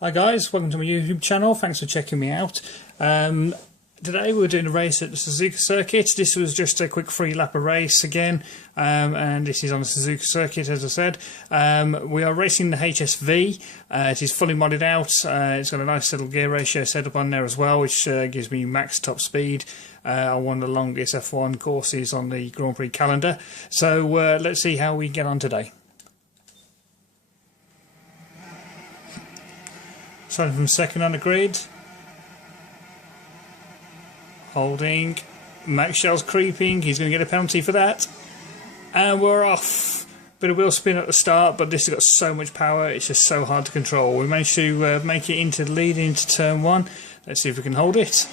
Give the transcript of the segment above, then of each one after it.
Hi guys, welcome to my YouTube channel. Thanks for checking me out. Today we're doing a race at the Suzuka Circuit. This was just a quick 3-lapper race again, and this is on the Suzuka Circuit, as I said. We are racing the HSV. It is fully modded out. It's got a nice little gear ratio set up on there as well, which gives me max top speed. On one of the longest F1 courses on the Grand Prix calendar. So let's see how we get on today. Starting from second on the grid. Holding. Max Shell's creeping. He's going to get a penalty for that. And we're off. Bit of wheel spin at the start, but this has got so much power, it's just so hard to control. We managed to make it into the lead into turn 1. Let's see if we can hold it.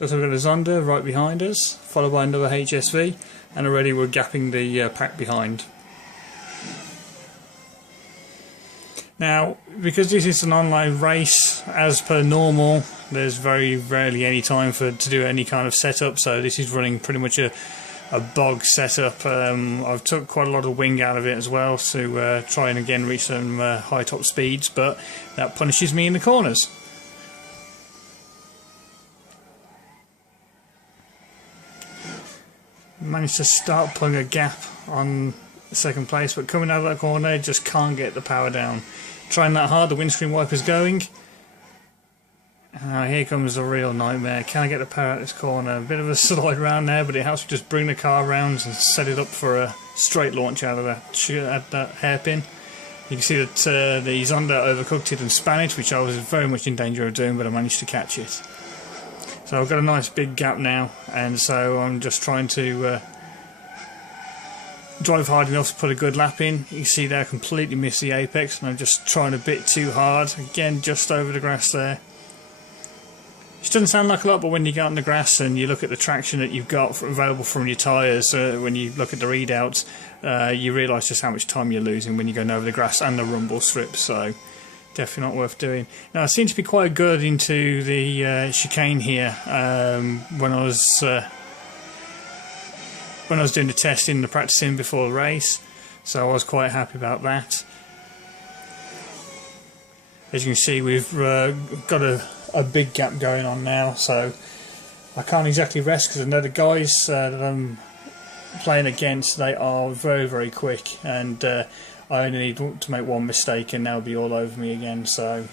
Looks like we've got a Zonda right behind us, followed by another HSV, and already we're gapping the pack behind. Now, because this is an online race, as per normal, there's very rarely any time to do any kind of setup, so this is running pretty much a bog setup. I've took quite a lot of wing out of it as well to try and again reach some high top speeds, but that punishes me in the corners. Managed to start pulling a gap on second place, but coming out of that corner just can't get the power down. Trying that hard, the windscreen wiper's going. Here comes the real nightmare. Can I get the power out of this corner? A bit of a slide around there, but it helps me just bring the car around and set it up for a straight launch out of that hairpin. You can see that the Zonda overcooked it and span it, which I was very much in danger of doing, but I managed to catch it. So I've got a nice big gap now, and so I'm just trying to drive hard enough to put a good lap in. You can see there I completely missed the apex, and I'm just trying a bit too hard. Again, just over the grass there. Which doesn't sound like a lot, but when you get on the grass and you look at the traction that you've got available from your tyres, when you look at the readouts, you realise just how much time you're losing when you're going over the grass and the rumble strips. So definitely not worth doing. Now I seem to be quite good into the chicane here. When I was doing the testing, the practicing before the race, so I was quite happy about that. As you can see, we've got a big gap going on now, so I can't exactly rest because I know the guys that I'm playing against, they are very, very quick, and I only need to make one mistake and they'll be all over me again. So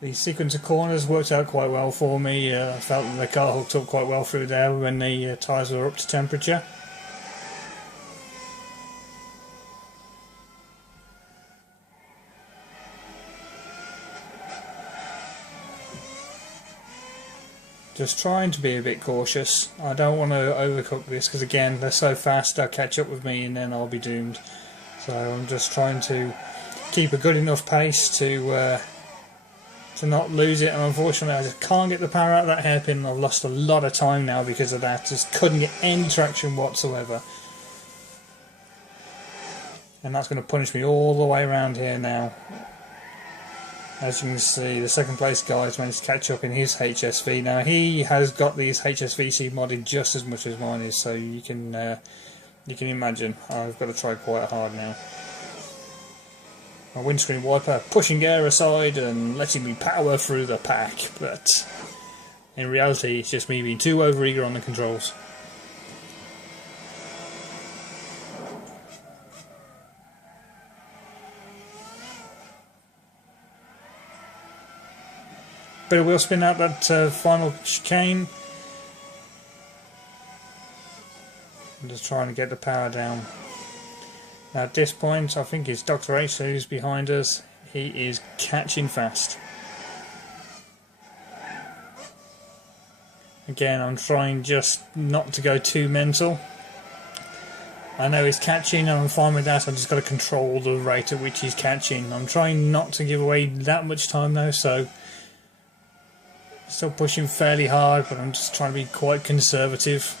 the sequence of corners worked out quite well for me. I felt that the car hooked up quite well through there when the tyres were up to temperature. Just trying to be a bit cautious. I don't want to overcook this because again they're so fast they'll catch up with me and then I'll be doomed. So I'm just trying to keep a good enough pace to not lose it, and unfortunately I just can't get the power out of that hairpin. I've lost a lot of time now because of that. Just couldn't get any traction whatsoever, and that's going to punish me all the way around here now. As you can see, the second place guy's managed to catch up in his HSV. Now he has got these HSVC modded just as much as mine is, so you can imagine I've got to try quite hard now. My windscreen wiper pushing air aside and letting me power through the pack, but in reality it's just me being too overeager on the controls. Bit of wheel spin out that final chicane. I'm just trying to get the power down. Now at this point I think it's Dr. Ace who's behind us. He is catching fast. Again, I'm trying just not to go too mental. I know he's catching and I'm fine with that. I've just got to control the rate at which he's catching. I'm trying not to give away that much time though, so still pushing fairly hard, but I'm just trying to be quite conservative.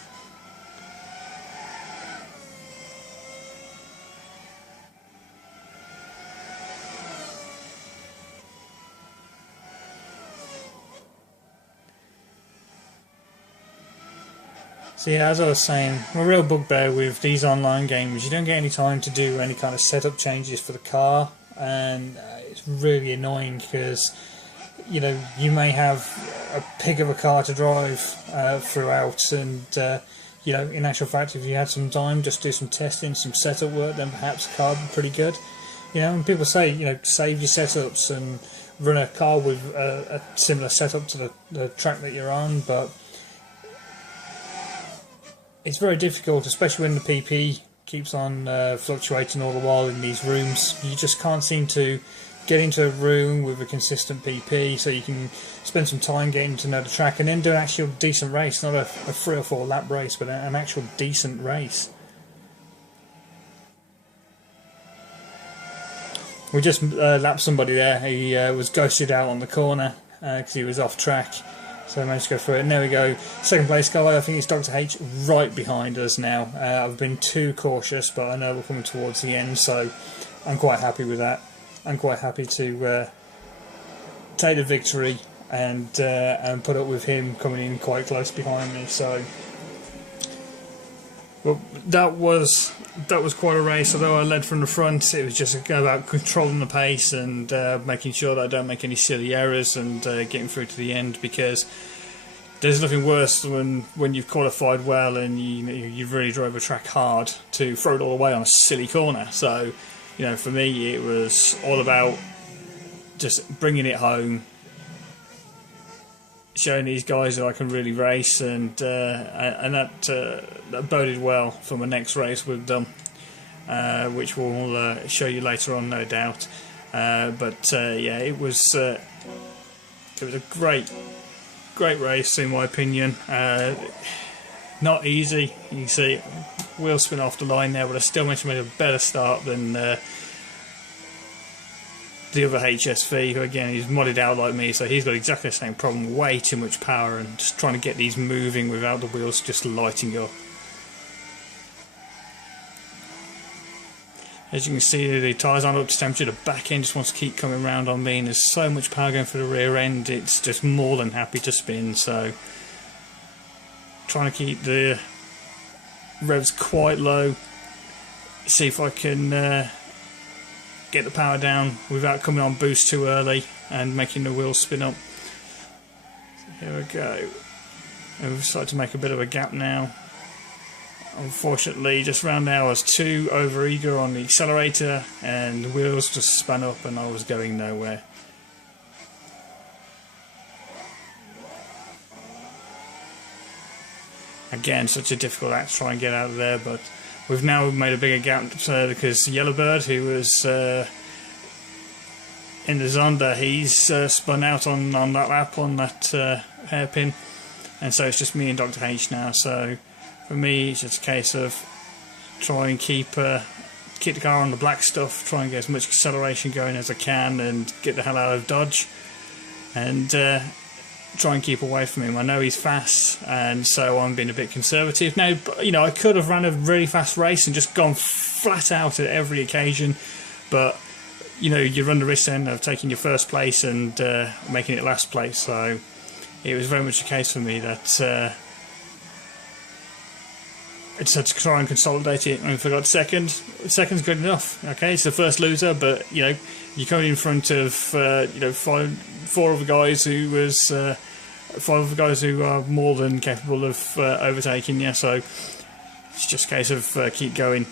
So yeah, as I was saying, I'm a real bugbear with these online games. You don't get any time to do any kind of setup changes for the car, and it's really annoying because you know you may have a pig of a car to drive throughout, and you know, in actual fact, if you had some time, just do some testing, some setup work, then perhaps the car would be pretty good. You know, and people say, you know, save your setups and run a car with a similar setup to the track that you're on, but it's very difficult, especially when the PP keeps on fluctuating all the while in these rooms. You just can't seem to get into a room with a consistent PP, so you can spend some time getting to know the track and then do an actual decent race, not a 3 or 4 lap race, but an actual decent race. We just lapped somebody there. He was ghosted out on the corner because he was off track. So I managed to go through it, and there we go. Second place guy, I think it's Dr. H, right behind us now. I've been too cautious, but I know we're coming towards the end, so I'm quite happy with that. I'm quite happy to take the victory and put up with him coming in quite close behind me. So, well, that was quite a race. Although I led from the front, it was just about controlling the pace and making sure that I don't make any silly errors and getting through to the end, because there's nothing worse than when you've qualified well and you've really drove a track hard to throw it all away on a silly corner. So, you know, for me, it was all about just bringing it home, showing these guys that I can really race, and that boded well for my next race with them, which we'll show you later on, no doubt. Yeah, it was a great race in my opinion. Not easy. You can see wheel spin off the line there, but I still managed to make a better start than the other HSV, who again is modded out like me, so he's got exactly the same problem, way too much power and just trying to get these moving without the wheels just lighting up. As you can see, the tyres aren't up to temperature, the back end just wants to keep coming round on me, and there's so much power going through the rear end, it's just more than happy to spin. So trying to keep the revs quite low, see if I can get the power down without coming on boost too early and making the wheels spin up. So here we go, and we've started to make a bit of a gap now. Unfortunately, just around there I was too over eager on the accelerator and the wheels just spun up and I was going nowhere. Again, such a difficult act to try and get out of there, but we've now made a bigger gap because Yellowbird, who was in the Zonda, he's spun out on that lap on that hairpin, and so it's just me and Dr. H now. So for me, it's just a case of try and keep the car on the black stuff, try and get as much acceleration going as I can, and get the hell out of Dodge, and try and keep away from him. I know he's fast, and so I'm being a bit conservative. Now, you know, I could have run a really fast race and just gone flat out at every occasion, but you know, you run the risk then of taking your first place and making it last place. So it was very much a case for me that I just had to try and consolidate it, and if I got second's good enough. Okay, it's the first loser, but you know, you're coming in front of you know, four other guys who are more than capable of overtaking you. So it's just a case of keep going,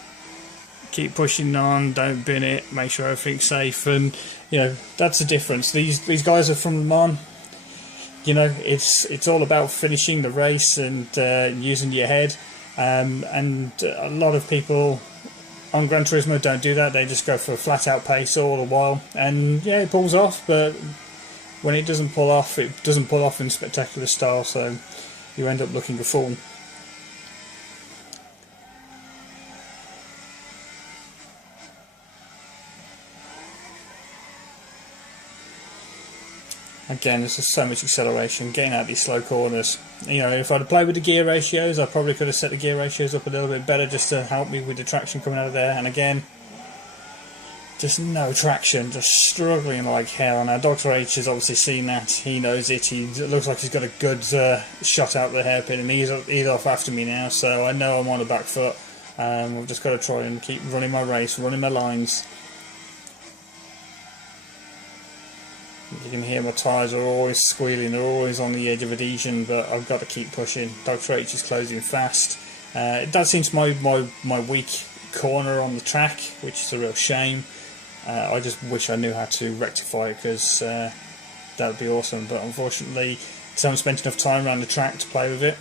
keep pushing on, don't bin it, make sure everything's safe, and you know, that's the difference. These guys are from Le Mans. You know, it's all about finishing the race and using your head. And a lot of people on Gran Turismo don't do that. They just go for a flat out pace all the while, and yeah, it pulls off, but when it doesn't pull off, it doesn't pull off in spectacular style, so you end up looking a fool. Again, there's just so much acceleration, getting out these slow corners. You know, if I'd played with the gear ratios, I probably could have set the gear ratios up a little bit better just to help me with the traction coming out of there. And again, just no traction, just struggling like hell. Now Dr. H has obviously seen that, he knows it, it looks like he's got a good shot out the hairpin, and he's off after me now, so I know I'm on the back foot. I've just got to try and keep running my race, running my lines. You can hear my tyres are always squealing, they're always on the edge of adhesion, but I've got to keep pushing. Dr. H is closing fast. That seems my weak corner on the track, which is a real shame. I just wish I knew how to rectify it, because that would be awesome, but unfortunately I haven't spent enough time around the track to play with it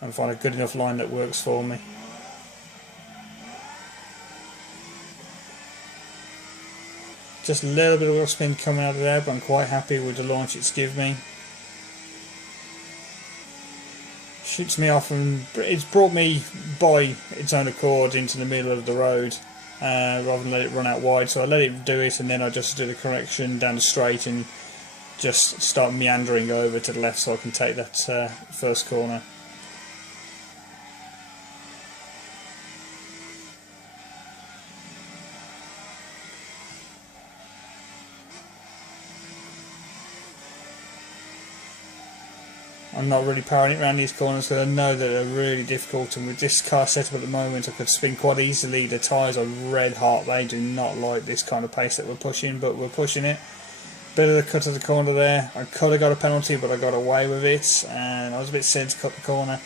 and find a good enough line that works for me. Just a little bit of wheel spin coming out of there, but I'm quite happy with the launch it's given me. Shoots me off, and it's brought me by its own accord into the middle of the road, rather than let it run out wide. So I let it do it, and then I just do the correction down the straight and just start meandering over to the left so I can take that first corner. I'm not really powering it around these corners because I know that they're really difficult, and with this car setup at the moment I could spin quite easily. The tyres are red hot, they do not like this kind of pace that we're pushing, but we're pushing it. Bit of the cut of the corner there, I could have got a penalty but I got away with it, and I was a bit scared to cut the corner.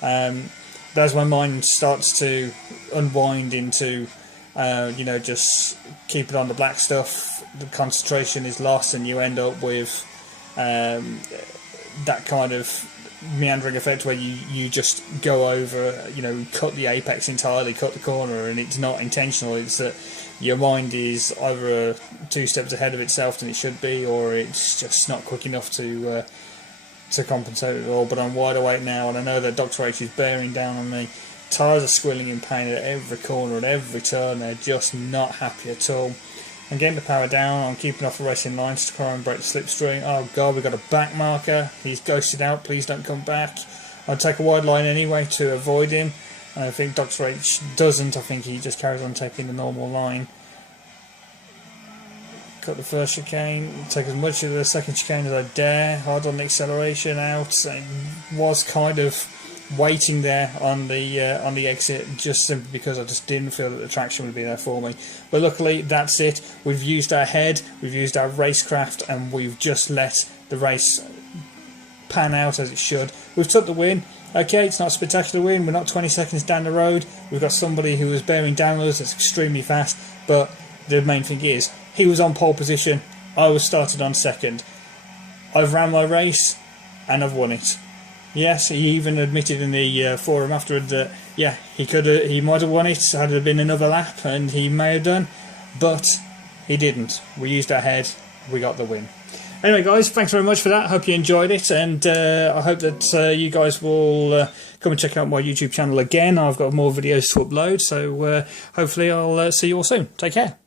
But as my mind starts to unwind into you know, just keep it on the black stuff, the concentration is lost and you end up with that kind of meandering effect where you just go over, you know, cut the apex entirely, cut the corner, and it's not intentional. It's that your mind is either 2 steps ahead of itself than it should be, or it's just not quick enough to compensate it all. But I'm wide awake now, and I know that Dr. H is bearing down on me. Tyres are squealing in pain at every corner and every turn. They're just not happy at all. I'm getting the power down, I'm keeping off the racing lines to try and break the slipstream. Oh god, we've got a back marker, he's ghosted out, please don't come back. I'll take a wide line anyway to avoid him. I think Dr. H doesn't, I think he just carries on taking the normal line. Got the first chicane, take as much of the second chicane as I dare, hard on the acceleration out, and was kind of waiting there on the exit, just simply because I just didn't feel that the traction would be there for me. But luckily that's it. We've used our head, we've used our racecraft, and we've just let the race pan out as it should. We've took the win. Okay, it's not a spectacular win, we're not 20 seconds down the road, we've got somebody who was bearing down on us that's extremely fast, but the main thing is he was on pole position, I was started on second. I've ran my race and I've won it. Yes, he even admitted in the forum afterward that, yeah, he might have won it had there been another lap, and he may have done, but he didn't. We used our head, we got the win. Anyway guys, thanks very much for that, hope you enjoyed it, and I hope that you guys will come and check out my YouTube channel again. I've got more videos to upload, so hopefully I'll see you all soon. Take care.